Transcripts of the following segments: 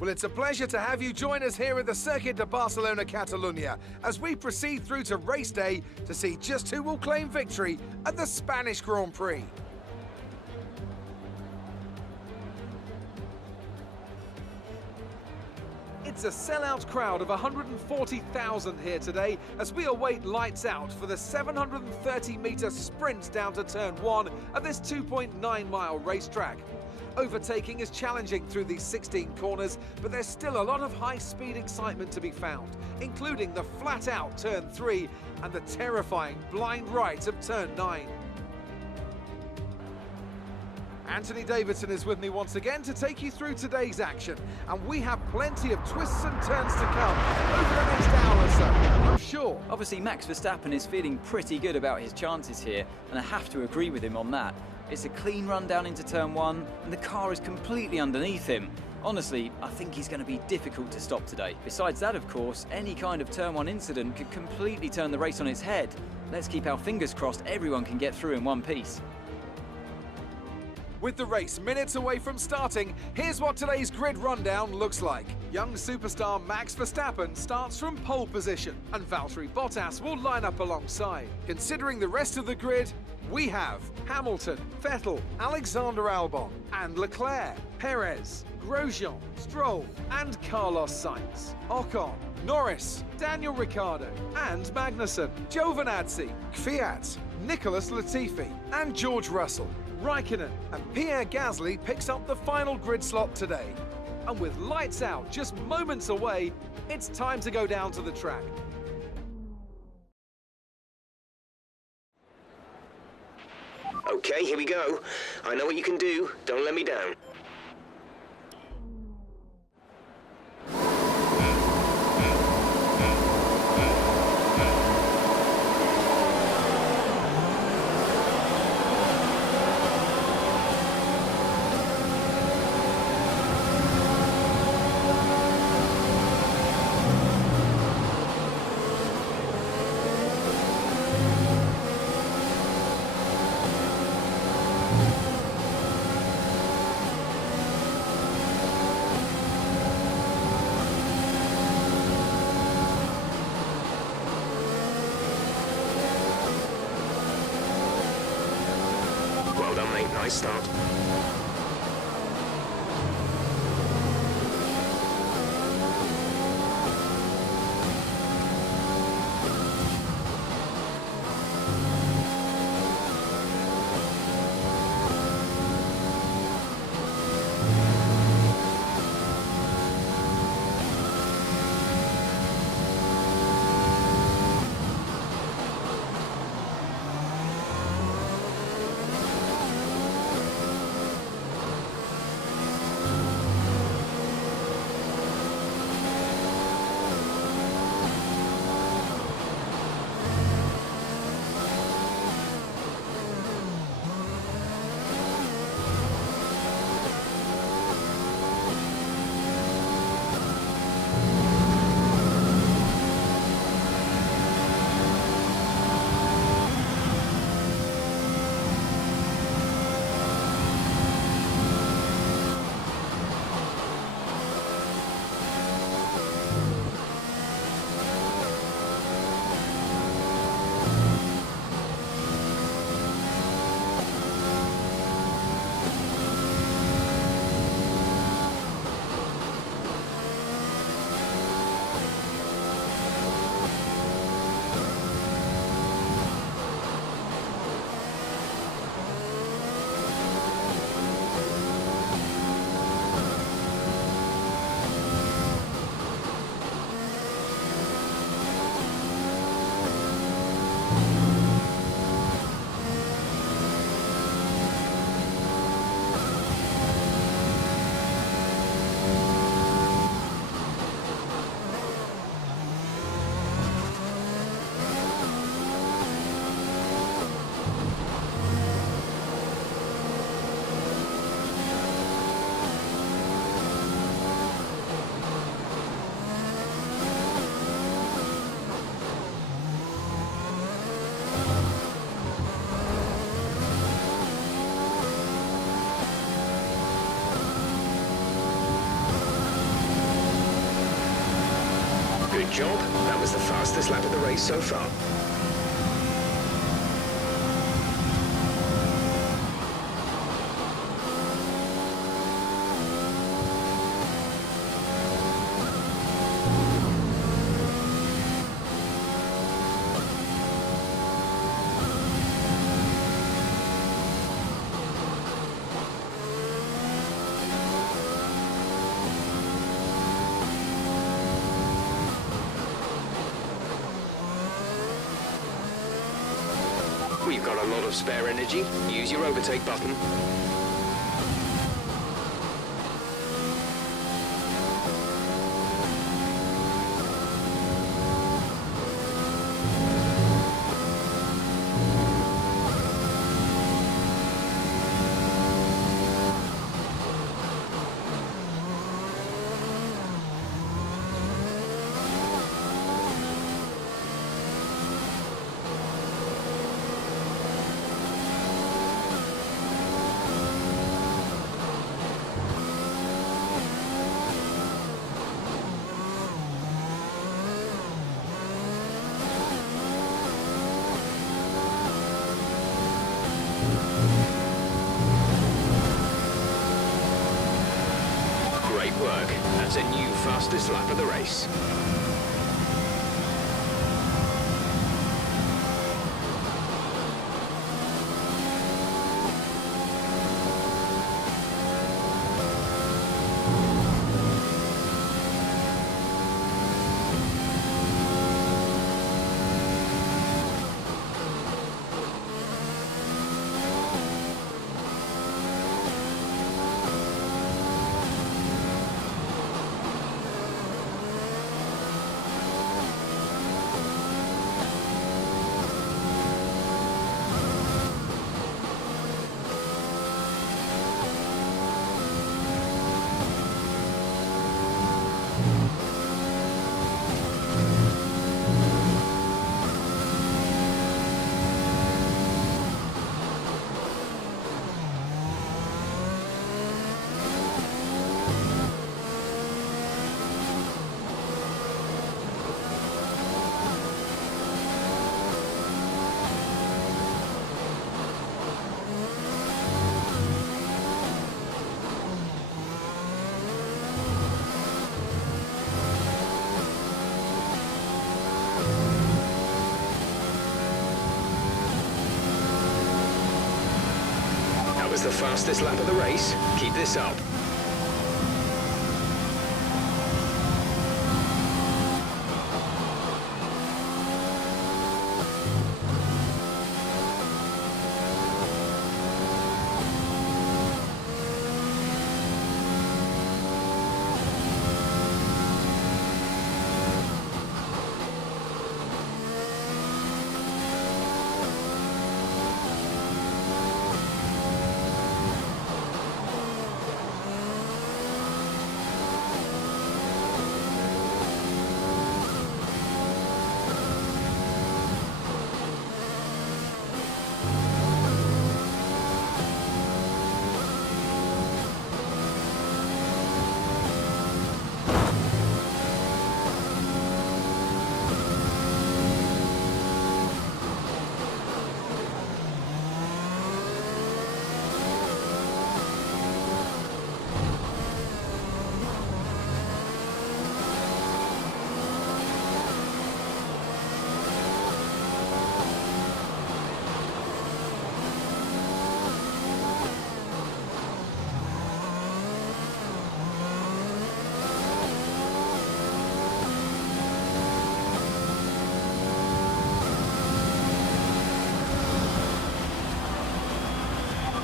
Well, it's a pleasure to have you join us here at the Circuit de Barcelona Catalunya as we proceed through to race day to see just who will claim victory at the Spanish Grand Prix. It's a sellout crowd of 140,000 here today as we await lights out for the 730-metre sprint down to turn 1 at this 2.9-mile racetrack. Overtaking is challenging through these 16 corners, but there's still a lot of high-speed excitement to be found, including the flat-out turn 3 and the terrifying blind right of turn 9. Anthony Davidson is with me once again to take you through today's action, and we have plenty of twists and turns to come over the next hour or so, I'm sure. Obviously, Max Verstappen is feeling pretty good about his chances here, and I have to agree with him on that. It's a clean run down into turn 1, and the car is completely underneath him. Honestly, I think he's going to be difficult to stop today. Besides that, of course, any kind of turn 1 incident could completely turn the race on its head. Let's keep our fingers crossed everyone can get through in one piece. With the race minutes away from starting, here's what today's grid rundown looks like. Young superstar Max Verstappen starts from pole position, and Valtteri Bottas will line up alongside. Considering the rest of the grid, we have Hamilton, Vettel, Alexander Albon, and Leclerc, Perez, Grosjean, Stroll, and Carlos Sainz. Ocon, Norris, Daniel Ricciardo, and Magnussen, Giovinazzi, Kvyat, Nicholas Latifi, and George Russell. Raikkonen and Pierre Gasly picks up the final grid slot today. And with lights out just moments away, it's time to go down to the track. Okay, here we go. I know what you can do. Don't let me down. Well done, mate. Nice start. Good job. That was the fastest lap of the race so far. We've got a lot of spare energy. Use your overtake button. Great work. That's a new fastest lap of the race. That was the fastest lap of the race. Keep this up.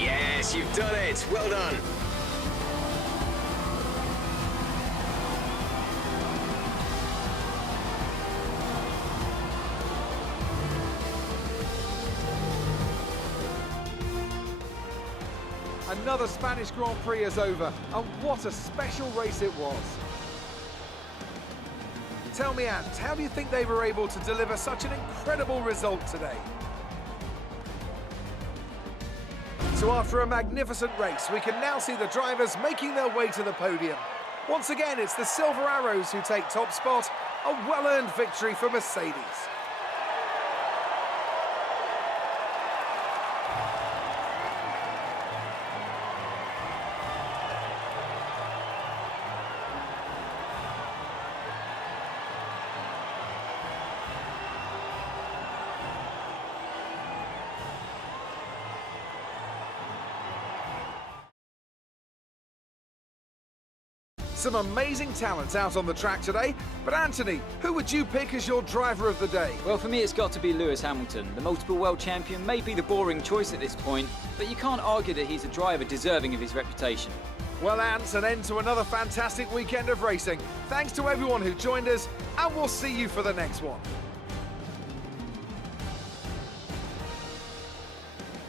Yes, you've done it. Well done. Another Spanish Grand Prix is over, and what a special race it was. Tell me, Ant, how do you think they were able to deliver such an incredible result today? So after a magnificent race, we can now see the drivers making their way to the podium. Once again, it's the Silver Arrows who take top spot, A well-earned victory for Mercedes. Some amazing talents out on the track today, but Anthony, who would you pick as your driver of the day? Well, for me, it's got to be Lewis Hamilton. The multiple world champion may be the boring choice at this point, but you can't argue that he's a driver deserving of his reputation. Well, Ants, an end to another fantastic weekend of racing. Thanks to everyone who joined us, and we'll see you for the next one.